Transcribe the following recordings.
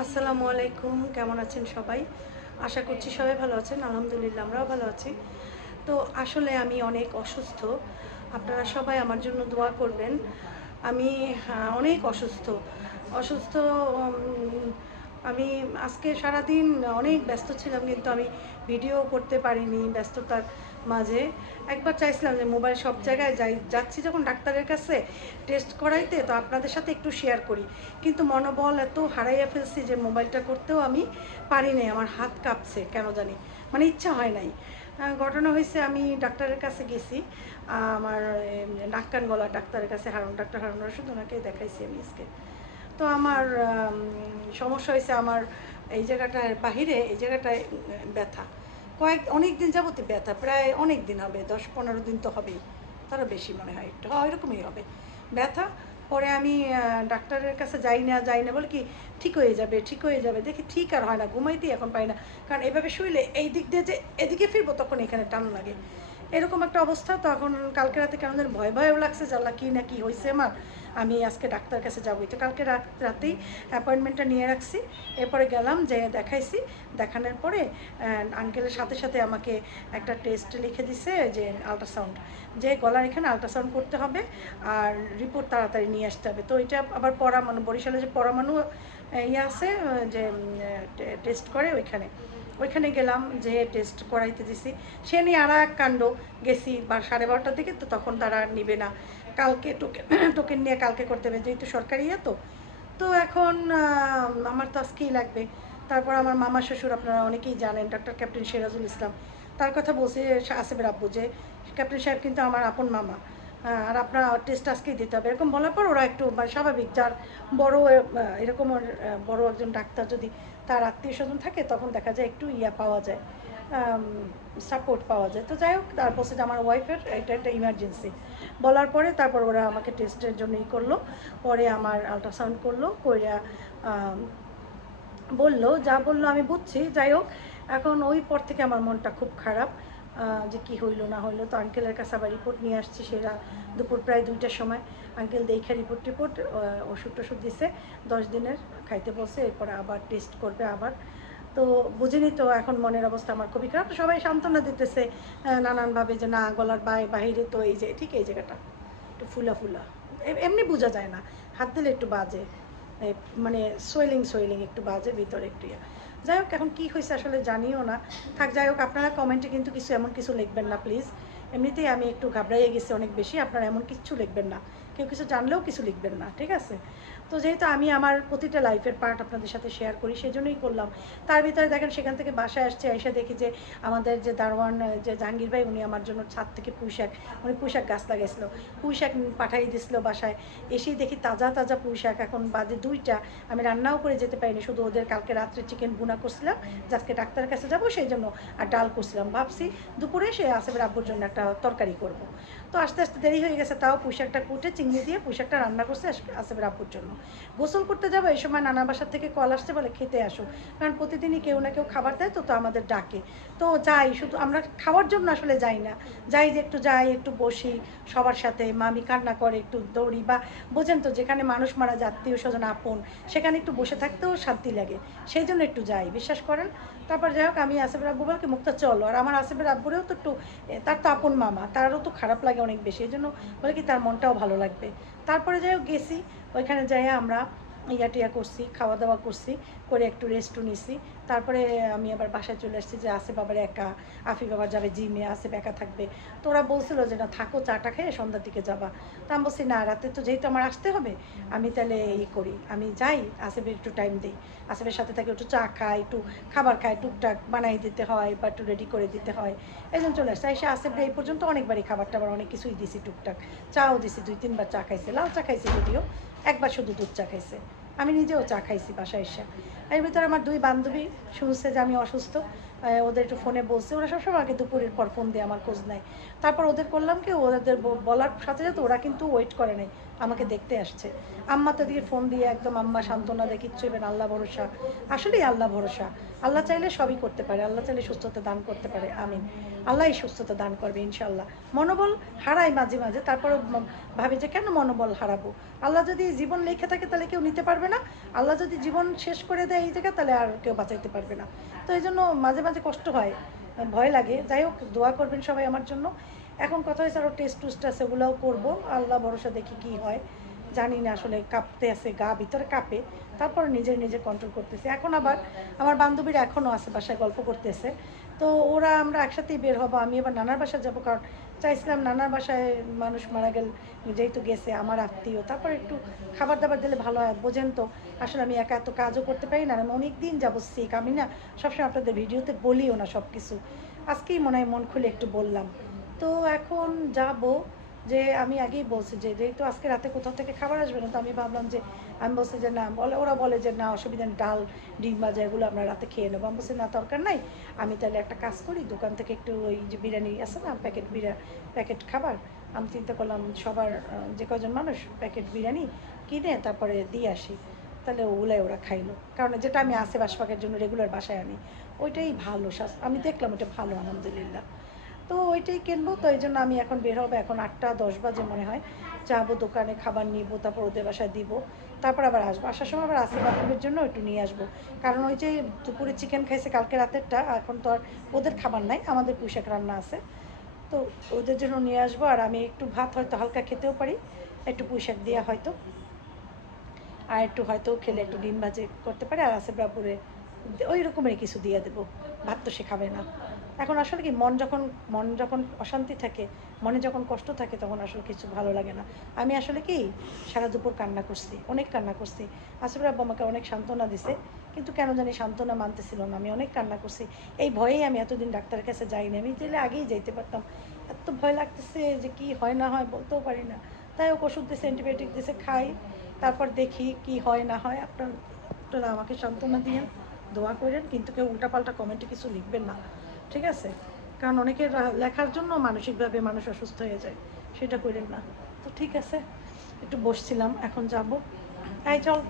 আসসালামু আলাইকুম, কেমন আছেন সবাই? আশা করছি সবাই ভালো আছেন। আলহামদুলিল্লাহ আমরাও ভালো আছি। তো আসলে আমি অনেক অসুস্থ। আপনারা সবাই আমার জন্য দোয়া করবেন। আমি অনেক অসুস্থ। অসুস্থ উম আমি আজকে সারাদিন অনেক ব্যস্ত ছিলাম, কিন্তু আমি ভিডিও করতে পারিনি ব্যস্ততার মাঝে। একবার চাইছিলাম যে মোবাইল সব জায়গায় যাচ্ছি যখন ডাক্তারের কাছে টেস্ট করাইতে, তো আপনাদের সাথে একটু শেয়ার করি। কিন্তু মনোবল এত হারাইয়া ফেলছি যে মোবাইলটা করতেও আমি পারি নাই। আমার হাত কাঁপছে কেন জানি, মানে ইচ্ছা হয় নাই। ঘটনা হয়েছে, আমি ডাক্তারের কাছে গেছি। আমার নাক কান গলা ডাক্তারের কাছে, হারুন রশিদ, ওনাকে দেখাইছি আমি আজকে। তো আমার সমস্যা হয়েছে, আমার এই জায়গাটার বাহিরে এই জায়গাটায় ব্যথা। অনেক দিন যাবতই ব্যথা, প্রায় অনেক দিন হবে, 10-15 দিন তো হবেই, তারও বেশি মনে হয়, একটু এরকমই হবে ব্যথা। পরে আমি ডাক্তারের কাছে যাই না বলে কি ঠিক হয়ে যাবে ঠিক হয়ে যাবে, দেখি ঠিক আর হয় না, ঘুমাইতেই এখন পাই না। কারণ এভাবে শুইলে এই দিক দিয়ে যে এদিকে ফিরবো তখন এখানে টান লাগে, এরকম একটা অবস্থা। তো এখন কালকে রাতে কেমন যেন ভয়ও লাগছে, জানলা কি না কি হয়েছে আমার। আমি আজকে ডাক্তারের কাছে যাবো, তো কালকে রাতেই অ্যাপয়েন্টমেন্টটা নিয়ে রাখছি। এরপরে গেলাম, যে দেখাইছি। দেখানোর পরে আঙ্কেলের সাথে সাথে আমাকে একটা টেস্ট লিখে দিছে, যে আল্ট্রাসাউন্ড, যে গলার এখানে আল্ট্রাসাউন্ড করতে হবে আর রিপোর্ট তাড়াতাড়ি নিয়ে আসতে হবে। তো এটা আবার পরমাণু, বরিশালে যে পরমাণু ইয়ে আছে, যে টেস্ট করে ওইখানে গেলাম, যে টেস্ট করাইতে দিছি। সে নিয়ে আর এক কাণ্ড, গেছি 12:30টার দিকে, তো তখন তারা নিবে না, কালকে টোকেন টোকেন নিয়ে কালকে করতে হবে, যেহেতু সরকারি ইয়ে। তো তো এখন আমার তো আজকেই লাগবে। তারপর আমার মামা শ্বশুর, আপনারা অনেকেই জানেন, ডক্টর ক্যাপ্টেন সিরাজুল ইসলাম, তার কথা বলছে আসিফের আব্বু, যে ক্যাপ্টেন সাহেব কিন্তু আমার আপন মামা, আর আপনার টেস্ট আজকেই দিতে হবে, এরকম বলার পর ওরা একটু মানে স্বাভাবিক, যার বড় এরকম বড় একজন ডাক্তার যদি তার আত্মীয় স্বজন থাকে, তখন দেখা যায় একটু ইয়া পাওয়া যায়, সাপোর্ট পাওয়া যায়। তো যাই হোক, তারপর সেটা আমার ওয়াইফের এটা একটা ইমার্জেন্সি বলার পরে তারপর ওরা আমাকে টেস্টের জন্য করলো। পরে আমার আল্ট্রাসাউন্ড করলো, কইরা বললো, যা বললো আমি বুঝছি। যাই হোক, এখন ওই পর থেকে আমার মনটা খুব খারাপ, যে কি হইলো না হইলো। তো আঙ্কেলের কাছে আবার রিপোর্ট নিয়ে আসছি, সেটা দুপুর প্রায় 2টার সময়। আঙ্কেল দেখে রিপোর্ট ওষুধ টষুধ দিছে 10 দিনের, খাইতে বলছে। এরপরে আবার টেস্ট করবে আবার। তো বুঝিনি তো, এখন মনের অবস্থা আমার খুবই খারাপ। সবাই সান্ত্বনা দিতেছে নানানভাবে, যে না গলার বাহিরে তো এই যে ঠিক এই জায়গাটা একটু ফুলা ফুলা, এমনি বোঝা যায় না, হাত দিলে একটু বাজে, মানে সোয়েলিং একটু বাজে ভিতরে একটু ইয়ে। যাই হোক, এখন কী হয়েছে আসলে জানিও না। থাক, যাই হোক, আপনারা কমেন্টে কিন্তু কিছু এমন কিছু লিখবেন না প্লিজ। এমনিতেই আমি একটু ঘাবড়াইয়ে গেছি অনেক বেশি, আপনারা এমন কিচ্ছু লিখবেন না, কেউ কিছু জানলেও কিছু লিখবেন না, ঠিক আছে? তো যেহেতু আমি আমার প্রতিটা লাইফের পার্ট আপনাদের সাথে শেয়ার করি, সেজন্যই করলাম। তার ভিতরে দেখেন, সেখান থেকে বাসায় আসছে, এসে দেখি যে আমাদের যে দারোয়ান, যে জাহাঙ্গীর ভাই, উনি আমার জন্য ছাদ থেকে পুঁইশাক, উনি পুঁইশাক গাছ লাগাইছিল, পুঁইশাক পাঠাই দিছিল বাসায়। এসেই দেখি তাজা তাজা পুঁইশাক, এখন বাজে 2টা। আমি রান্নাও করে যেতে পারিনি, শুধু ওদের কালকে রাত্রে চিকেন ভুনা করছিলাম, যে আজকে ডাক্তারের কাছে যাবো সেই জন্য, আর ডাল করছিলাম। ভাবছি দুপুরে সে আসিফের আব্বুর জন্য একটা তরকারি করব। তো আস্তে আস্তে দেরি হয়ে গেছে, তাও পুঁইশাকটা কুটে চিংড়ি দিয়ে পুঁইশাকটা রান্না করছে আসিফের আব্বুর জন্য। গোসল করতে যাবো, এই সময় নানা বাসার থেকে কল আসছে, বলে খেতে আসো, কারণ প্রতিদিনই কেউ না কেউ খাবার দেয়, তো তো আমাদের ডাকে। তো যাই, শুধু আমরা খাওয়ার জন্য আসলে যাই না, যাই যে একটু যাই, একটু বসি সবার সাথে, মামি কান্না করে একটু দৌড়ি, বা বোঝেন তো, যেখানে মানুষ মারা যায়, আত্মীয় স্বজন আপন, সেখানে একটু বসে থাকতেও শান্তি লাগে, সেই জন্য একটু যাই, বিশ্বাস করেন। তারপর যাই হোক, আমি আসিফের আব্বু বলকে মুক্তা চলো, আর আমার আসিফের আব্বুরেও তো একটু, তার তো আপন মামা, তারও তো খারাপ লাগে অনেক বেশি, এই জন্য বলে কি তার মনটাও ভালো লাগবে। তারপরে যাই হোক গেছি, ওইখানে যাই আমরা টিয়া করছি, খাওয়া দাওয়া করছি, করে একটু রেস্টও নিছি। তারপরে আমি আবার বাসায় চলে আসছি, যে আসিফ বাবার একা, আফি বাবার যাবে জিমে, আসিফ একা থাকবে। তো ওরা বলছিল যে না থাকো, চাটা খেয়ে সন্ধ্যার দিকে যাবা। তো আমি বলছি না, রাতে তো যেহেতু আমার আসতে হবে, আমি তাহলে করি, আমি যাই, আসিফের একটু টাইম দিই, আসিফের সাথে থাকি, একটু চা খাই, একটু খাবার খাই, টুকটাক বানাই দিতে হয় বা একটু রেডি করে দিতে হয়, এই জন্য চলে আসছে। এসে আসিফ এই পর্যন্ত অনেকবারই খাবার টাবার অনেক কিছুই দিছি, টুকটাক চাও দিছি, 2-3 বার চা খাইছে, লাল চা খাইছে যদিও, একবার শুধু দুধ চা খাইছে। আমি নিজেও চা খাইছি বাসায় এসে। এর ভিতরে আমার 2 বান্ধবী শুনছে যে আমি অসুস্থ, ওদের একটু ফোনে বলছে, ওরা সবসময় আগে দুপুরের পর ফোন দিয়ে আমার খোঁজ নেয়। তারপর ওদের করলাম কি, ওদের বলার সাথে সাথে ওরা কিন্তু ওয়েট করে নাই, আমাকে দেখতে আসছে। আম্মা তো দিয়ে ফোন দিয়ে একদম আম্মা সান্ত্বনা দিয়ে কিচ্ছু হবে না, আল্লাহ ভরসা। আসলেই আল্লাহ ভরসা, আল্লাহ চাইলে সবই করতে পারে, আল্লাহ চাইলে সুস্থতা দান করতে পারে, আমিন। আল্লাহই সুস্থতা দান করবে ইনশাল্লাহ। মনোবল হারাই মাঝে মাঝে, তারপরে ভাবি যে কেন মনোবল হারাবো, আল্লাহ যদি জীবন লেখে থাকে তাহলে কেউ নিতে পারবে না, আল্লাহ যদি জীবন শেষ করে দেয় এই জায়গায় তাহলে আর কেউ বাঁচাইতে পারবে না। তো এই জন্য মাঝে মাঝে কষ্ট হয়, ভয় লাগে। যাই হোক, দোয়া করবেন সবাই আমার জন্য। এখন কথা হয়েছে আরও টেস্ট টুস্ট আছে, ওগুলোও করবো, আল্লাহ ভরসা দেখি কি হয়। জানি না, আসলে কাঁপতে আছে, গা ভিতরে কাঁপে, তারপর নিজে কন্ট্রোল করতেছে। এখন আবার আমার বান্ধবীরা এখনও আছে, বাসায় গল্প করতেছে। তো ওরা আমরা একসাথেই বের হবো, আমি এবার নানার বাসায় যাবো, কারণ চাইছিলাম নানার বাসায় মানুষ মারা গেল যেহেতু গেছে, আমার আত্মীয়, তারপর একটু খাবার দাবার দিলে ভালো হয়। বোঝেন তো আসলে আমি একা এত কাজও করতে পারি না, আমি অনেক দিন যাবো সিক, আমি না সবসময় আপনাদের ভিডিওতে বলিও না সব কিছু, আজকেই মনে হয় মন খুলে একটু বললাম। তো এখন যাব, যে আমি আগেই বলছি যে যেহেতু আজকে রাতে কোথাও থেকে খাবার আসবে না, তো আমি ভাবলাম যে, আমি বলছি যে না, ওরা বলে যে না অসুবিধা নেই, ডাল ডিম ভাজা এগুলো আমরা রাতে খেয়ে নেবো। আমি বলছি না, দরকার নাই, আমি তাহলে একটা কাজ করি, দোকান থেকে একটু ওই যে বিরিয়ানি আছে না, প্যাকেট খাবার, আমি চিন্তা করলাম সবার যে কজন মানুষ প্যাকেট বিরিয়ানি কিনে তারপরে দিয়ে আসি, তাহলে ওগুলাই ওরা খাইলো। কারণ যেটা আমি আসে বাসপাকের জন্য রেগুলার বাসায় আনি, ওইটাই ভালো, আমি দেখলাম ওটা ভালো, আলহামদুলিল্লাহ। তো ওইটাই কিনবো। তো এই জন্য আমি এখন বের হবো, এখন 8টা 10 বাজে মনে হয়, যাবো দোকানে, খাবার নিবো, তারপর ওদের বাসায় দিব, তারপর আবার আসবো। আসার সময় আবার আসে বাথরুমের জন্য একটু নিয়ে আসবো, কারণ ওই যে দুপুরে চিকেন খাইছে কালকে রাতেরটা, এখন তো আর ওদের খাবার নাই, আমাদের পুঁইশাক রান্না আছে, তো ওদের জন্য নিয়ে আসবো। আর আমি একটু ভাত হয়তো হালকা খেতেও পারি, একটু পুঁইশাক দেওয়া হয়তো, আর একটু হয়তো খেলে একটু ডিম ভাজি করতে পারে, আর আছে ব্রাপুরে ওই রকমের কিছু দিয়ে দেবো, ভাত তো সে খাবে না। এখন আসলে কি, মন যখন অশান্তি থাকে, মনে যখন কষ্ট থাকে, তখন আসলে কিছু ভালো লাগে না। আমি আসলে কি সারা দুপুর কান্না করছি, অনেক কান্না করছি। আসলে আব্বু আমাকে অনেক সান্ত্বনা দিছে, কিন্তু কেন জানি সান্ত্বনা মানতেছিল না, আমি অনেক কান্না করছি। এই ভয়েই আমি এতদিন ডাক্তারের কাছে যাইনি, আমি চাইলে আগেই যাইতে পারতাম, এত ভয় লাগতেছে যে কি হয় না হয় বলতেও পারি না। তাই ওকে ওষুধ দিছে, অ্যান্টিবায়োটিক দিছে, খাই, তারপর দেখি কি হয় না হয়। আপনারা আমাকে সান্ত্বনা দিয়েন, দোয়া করেন, কিন্তু কেউ উল্টাপাল্টা কমেন্টে কিছু লিখবেন না, ঠিক আছে? কারণ অনেকের লেখার জন্য মানসিকভাবে মানুষ অসুস্থ হয়ে যায়, সেটা করেন না। তো ঠিক আছে, একটু বসছিলাম, এখন যাব। এই চল।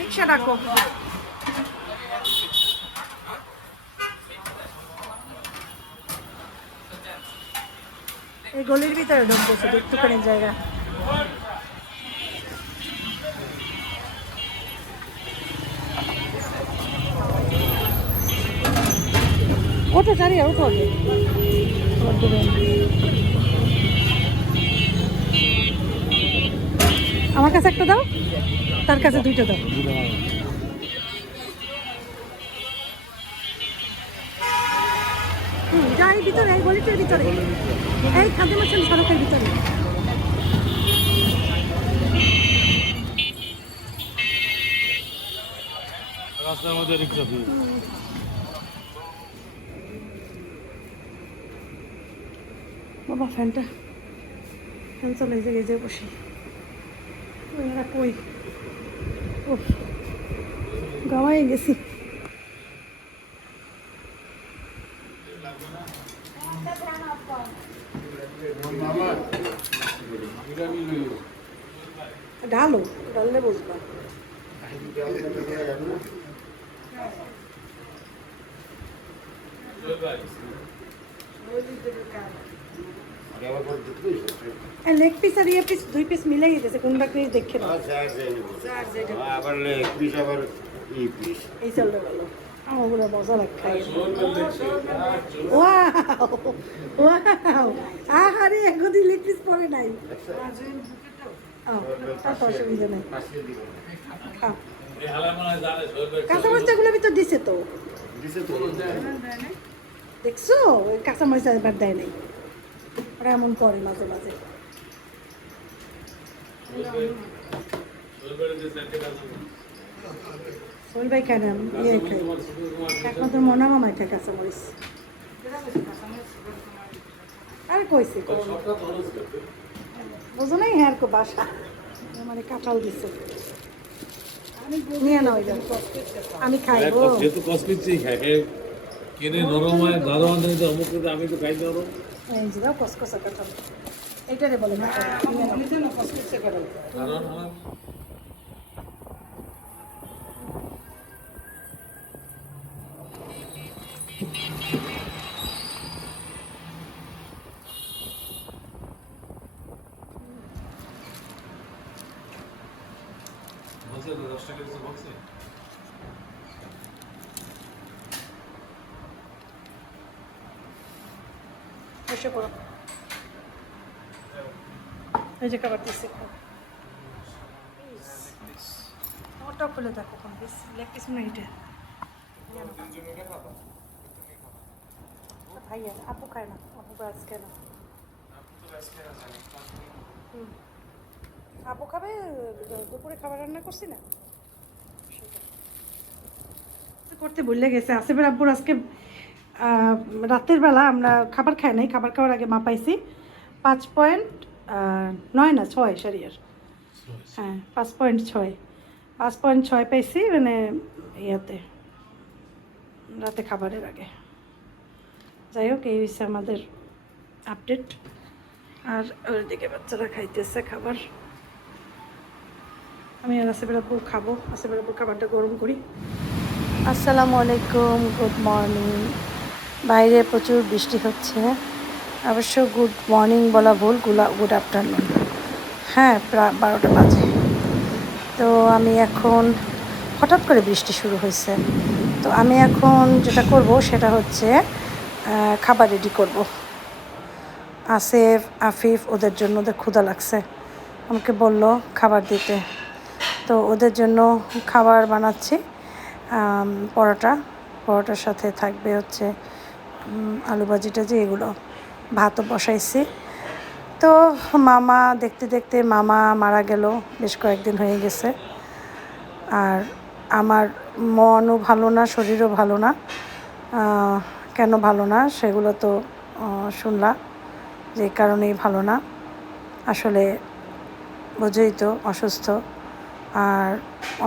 রিক্সা ডাকো। এই গলির ভিতরে ঢুকতেছে, একটুখানি জায়গা। ওঠো চারি, ওঠো আগে। আমার কাছে একটা দাও, তার কাছে দুইটা দাও। যাই ভিতরে, এই গলিটার ভিতরে, এই খাদিম হোসেন সড়কের ভিতরে। রাস্তার মধ্যে রিক্সা দিয়ে বাবা ফ্যান চলে, এই জায়গায় বসে। এরা কই উফ গাওয়াই গেছি ঢালো ঢাললে বুঝবা লেগ পিস আর ইয়ে পিস 2 পিস মিলাই দিতেছে কোনটা কি দেখে না আবার লেগ পিস আবার ই পিস এই চলতে গেল আমাগুলো মজা লাগে খাই ওয়াও ওয়াও আহারে একদিন লেগ পিস পরে নাই তারপর অসুবিধা নেই খাও কাঁচামরিচাগুলো ভিতর দিছে তো দেখছো ওই কাঁচামরিচ এবার দেয় নাই ওরা এমন করে মাঝে মাঝে সোহেল ভাই খায় না ইয়ে খাই একমাত্র মনা মামাই খায় কাঁচামরিচ আর কইছে বুঝো নাই হ্যাঁ কো বাসা মানে কাঁঠাল দিছে নিয়ে নাও এটা আমি খাইবো যেহেতু কসমিচ্ছি খায় কেনে নরম হয় দাদা বান্ধব অমুক করে আমি তো খাই নরম এই যে দাও কসকসা কাঁঠাল এইটারে বলে না নিয়ে নাও কসকসা কাঁঠাল কারণ বলছে 10 টাকা কিছু বলছে বসে পড়ো এই যে খাবার দিচ্ছে আমারটাও খুলে দেখো কোন পিস লেগ পিস না এটা ভাইয়া আপু খায় না আপু গাছ খায় না আপু খাবে দুপুরে খাবার রান্না করছি না করতে ভুলে গেছে আসিফের আব্বুর আজকে রাতের বেলা আমরা খাবার খাই নাই খাবার খাওয়ার আগে মাপাইছি 5.9 না 6 সারিয়ার হ্যাঁ 5.6 5.6 পাইছি মানে ইয়াতে রাতে খাবারের আগে যাই হোক এই হচ্ছে আমাদের আপডেট আর ওইদিকে বাচ্চারা খাইতেছে খাবার আমি আর আসিফের আব্বু খাবো আসিফের আব্বুর খাবারটা গরম করি আসসালামু আলাইকুম গুড মর্নিং বাইরে প্রচুর বৃষ্টি হচ্ছে অবশ্য গুড মর্নিং বলা ভুল গুড আফটারনুন হ্যাঁ প্রায় 12টা বাজে তো আমি এখন হঠাৎ করে বৃষ্টি শুরু হয়েছে তো আমি এখন যেটা করব সেটা হচ্ছে খাবার রেডি করব আসিফ আফিফ ওদের জন্য ওদের ক্ষুধা লাগছে আমাকে বলল খাবার দিতে তো ওদের জন্য খাবার বানাচ্ছি পরোটার সাথে থাকবে হচ্ছে আলু ভাজি টাজি এগুলো ভাতও বসাইছি তো মামা দেখতে দেখতে মামা মারা গেল বেশ কয়েকদিন হয়ে গেছে আর আমার মনও ভালো না শরীরও ভালো না কেন ভালো না সেগুলো তো শুনলাম যে কারণেই ভালো না আসলে বোঝোই তো অসুস্থ আর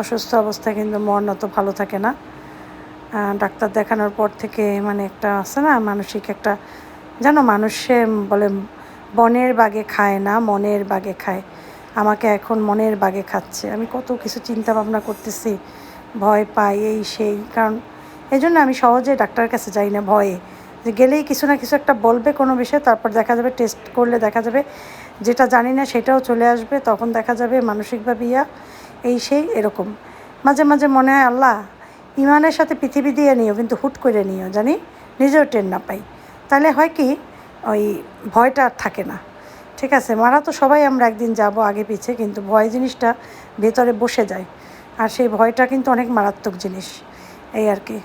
অসুস্থ অবস্থায় কিন্তু মন অত ভালো থাকে না ডাক্তার দেখানোর পর থেকে মানে একটা আছে না মানসিক একটা জানো মানুষে বলে বনের বাগে খায় না মনের বাগে খায় আমাকে এখন মনের বাগে খাচ্ছে আমি কত কিছু চিন্তা ভাবনা করতেছি ভয় পাই এই সেই কারণ এই জন্য আমি সহজে ডাক্তারের কাছে যাই না ভয়ে যে গেলেই কিছু না কিছু একটা বলবে কোনো বিষয়ে তারপর দেখা যাবে টেস্ট করলে দেখা যাবে যেটা জানি না সেটাও চলে আসবে তখন দেখা যাবে মানসিকভাবে এই সেই এরকম মাঝে মাঝে মনে হয় আল্লাহ ইমানের সাথে পৃথিবী দিয়ে নিও কিন্তু হুট করে নিও জানি নিজেও টের না পাই তাহলে হয় কি ওই ভয়টা আর থাকে না ঠিক আছে মারা তো সবাই আমরা একদিন যাব আগে পিছে কিন্তু ভয় জিনিসটা ভেতরে বসে যায় আর সেই ভয়টা কিন্তু অনেক মারাত্মক জিনিস এই আর কি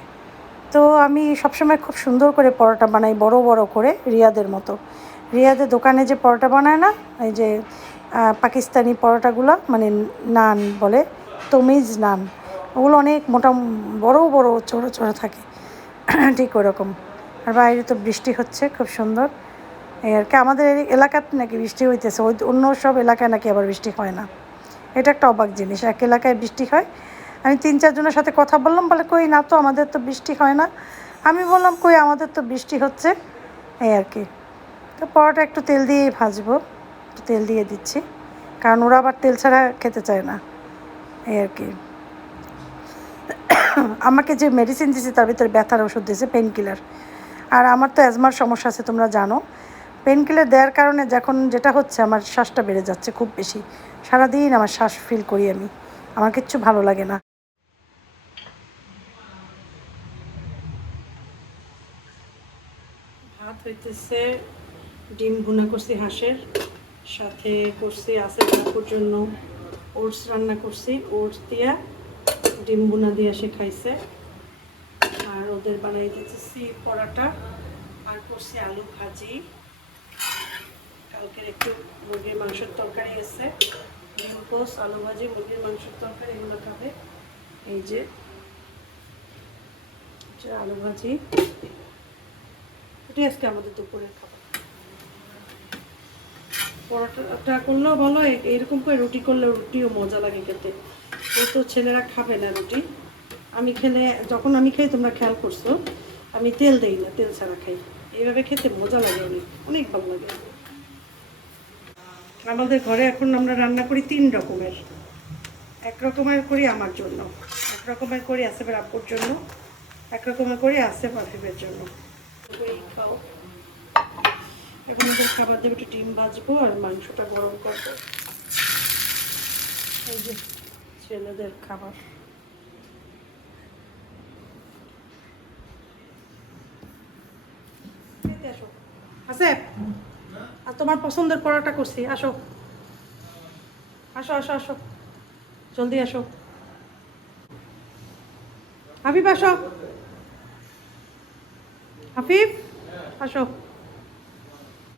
তো আমি সবসময় খুব সুন্দর করে পরোটা বানাই বড় বড় করে রিয়াদের মতো রিয়াদের দোকানে যে পরোটা বানায় না এই যে পাকিস্তানি পরোটাগুলো মানে নান বলে তমিজ নান ওগুলো অনেক মোটা বড় বড় চড়ো চড়ো থাকে ঠিক ওরকম আর বাইরে তো বৃষ্টি হচ্ছে খুব সুন্দর এই আর কি আমাদের এলাকাতে নাকি বৃষ্টি হইতেছে ওই অন্য সব এলাকায় নাকি আবার বৃষ্টি হয় না এটা একটা অবাক জিনিস, এক এলাকায় বৃষ্টি হয়। আমি 3-4 জনের সাথে কথা বললাম, বলে কই না তো, আমাদের তো বৃষ্টি হয় না। আমি বললাম কই আমাদের তো বৃষ্টি হচ্ছে, এই আর কি। তো পরোটা একটু তেল দিয়েই ভাজবো, একটু তেল দিয়ে দিচ্ছি, কারণ ওরা আবার তেল ছাড়া খেতে চায় না, এই আর কি। আমাকে যে মেডিসিন দিয়েছে তার ভিতরে ব্যথার ওষুধ দিয়েছে, পেন কিলার। আর আমার তো অ্যাজমার সমস্যা আছে, তোমরা জানো। পেন কিলার দেওয়ার কারণে যখন যেটা হচ্ছে, আমার শ্বাসটা বেড়ে যাচ্ছে খুব বেশি। সারাদিন আমার শ্বাস ফিল করি আমি, আমার কিচ্ছু ভালো লাগে না। ভাত হইতেছে, ডিম ভুনা করছি হাঁসের, সাথে করছি আসের কাকুর জন্য ওটস রান্না করছি, ওটস দিয়া ডিম ভুনা দিয়ে সে খাইছে। আর ওদের বানাই দিতেছি পরাটা, আর করছি আলু ভাজি। কালকের একটু মুরগির মাংসের তরকারি আছে, ডিম পোস, আলু ভাজি, মুরগির মাংসের তরকারি, এগুলো খাবে। এই যে আলু ভাজি, এটাই আজকে আমাদের দুপুরের খাবার। পরোটাটা করলেও ভালো, এইরকম করে রুটি করলে রুটিও মজা লাগে খেতে। এই তো ছেলেরা খাবে না রুটি, আমি খেলে, যখন আমি খাই তোমরা খেয়াল করছো, আমি তেল দেই না, তেল ছাড়া খাই। এইভাবে খেতে মজা লাগে, অনেক অনেক ভালো লাগে। আমাদের ঘরে এখন আমরা রান্না করি 3 রকমের। এক রকমের করি আমার জন্য, এক রকমের করি আসিফের আব্বুর জন্য, এক রকমের করি আসিফ আফিফের জন্য। খাও, এখন ওদের খাবার দেবে, একটু ডিম ভাজবো আর মাংসটা গরম করবো। এই যে ছেলেদের খাবার। আসো আসিফ, আর তোমার পছন্দের পরোটা করছি, আসো আসো আসো আসো, জলদি আসো। হাফিফ আসো, হাফিফ আসো।